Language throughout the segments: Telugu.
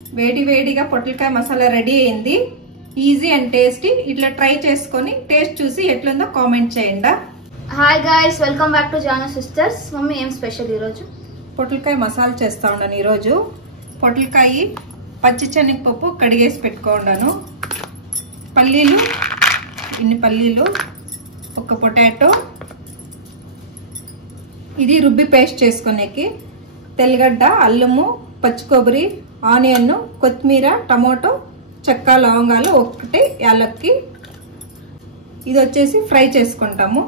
వేడి వేడిగా పొట్లకాయ మసాలా రెడీ అయింది. Easy and tasty. ఇట్లా ట్రై చేసుకొని టేస్ట్ చూసి ఎట్లుందో కామెంట్ చేయండి. Hi guys, welcome back to Jano sisters. Mummy ఏం స్పెషల్ ఈరోజు? పొట్లకాయ మసాలా చేస్తా ఉన్నాను. ఈరోజు పొట్లకాయ పచ్చి శనగపప్పు కడిగేసి పెట్టుకోండాను. పల్లీలు, ఇన్ని పల్లీలు, ఒక పొటాటో, ఇది రుబ్బి పేస్ట్ చేసుకునేకి, తెల్లగడ్డ, అల్లము, పచ్చి కొబ్బరి, ఆనియన్, కొత్తిమీర, టమోటో, చెక్క, లవంగాలు, ఒకటి యాలక్కి. ఇది వచ్చేసి ఫ్రై చేసుకుంటాము.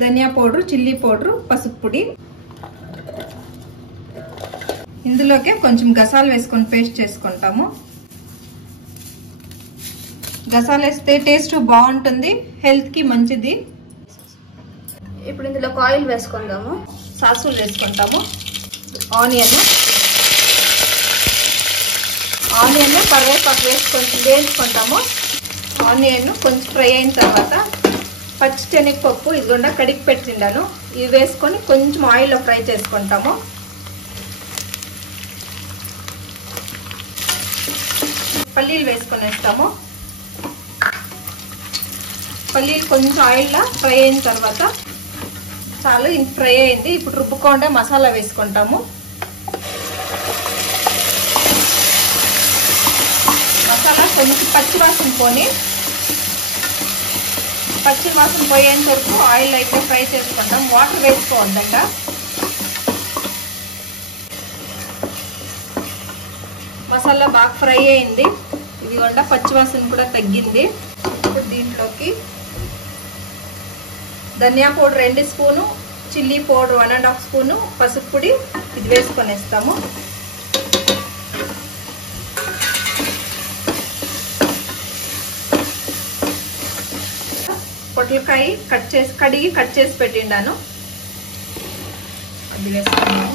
ధనియా పౌడర్, చిల్లీ పౌడర్, పసుపు పొడి. ఇందులోకే కొంచెం గసాలు వేసుకొని పేస్ట్ చేసుకుంటాము. గసాలు వేస్తే టేస్ట్ బాగుంటుంది, హెల్త్ కి మంచిది. ఇప్పుడు ఇందులో ఆయిల్ వేసుకుందాము. సాసులు వేసుకుంటాము. ఆనియన్ కరివేపాకు వేసుకొని వేసుకుంటాము. ఆనియన్ కొంచెం ఫ్రై అయిన తర్వాత పచ్చి శనగపప్పు ఇదిగోండా కడిగి పెట్టిండాను, ఇవి వేసుకొని కొంచెం ఆయిల్లో ఫ్రై చేసుకుంటాము. పల్లీలు వేసుకొని వేస్తాము. పల్లీలు కొంచెం ఆయిల్లో ఫ్రై అయిన తర్వాత చాలు, ఇంక ఫ్రై అయింది. ఇప్పుడు రుబ్బుకోండా మసాలా వేసుకుంటాము. మసాలా కొంచెం పచ్చి వాసన పోయేంత వరకు ఆయిల్ అయితే ఫ్రై చేసుకుంటాం. వాటర్ వేసుకోవద్దంట. మసాలా బాగా ఫ్రై అయింది. ఇది కూడా పచ్చి వాసన కూడా తగ్గింది. ఇప్పుడు దీంట్లోకి ధనియా powder 2 spoon, chilli powder 1.5 spoon, పసుపు పొడి ఇది వేసుకొని వేస్తాము. పొట్లకాయ కడిగి కట్ చేసి పెట్టిండాను, అది వేసుకున్నాము.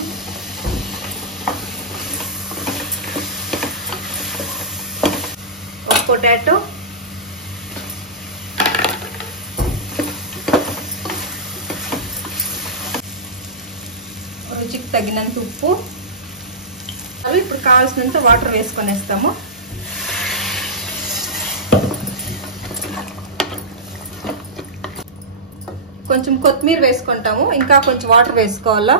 ఒక పొటాటో, రుచికి తగినంత ఉప్పు. ఇప్పుడు కావాల్సినంత వాటర్ వేసుకొని వేస్తాము. కొంచెం కొత్తిమీర వేసుకుంటాము. ఇంకా కొంచెం వాటర్ వేసుకోవాలా.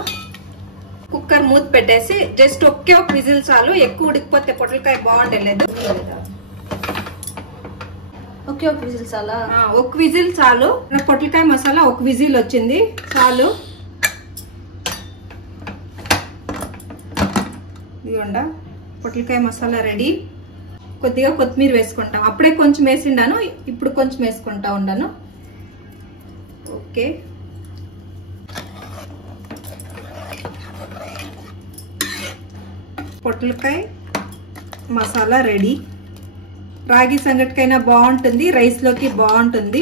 కుక్కర్ మూత పెట్టేసి జస్ట్ ఒకే ఒక విజిల్ చాలు. ఎక్కువ ఉడికిపోతే పొట్లకాయ బాగుండలేదు. ఒకే ఒక విజిల్ చాలా? ఒక విజిల్ చాలు. పొట్లకాయ మసాలా ఒక విజిల్ వచ్చింది చాలు. ఇదిగోండా పొట్లకాయ మసాలా రెడీ. కొద్దిగా కొత్తిమీర వేసుకుంటాం. అప్పుడే కొంచెం వేసిండాను, ఇప్పుడు కొంచెం వేసుకుంటా ఉన్నాను. ఓకే, పొట్లకాయ మసాలా రెడీ. రాగి సంగటికైనా బాగుంటుంది, రైస్లోకి బాగుంటుంది.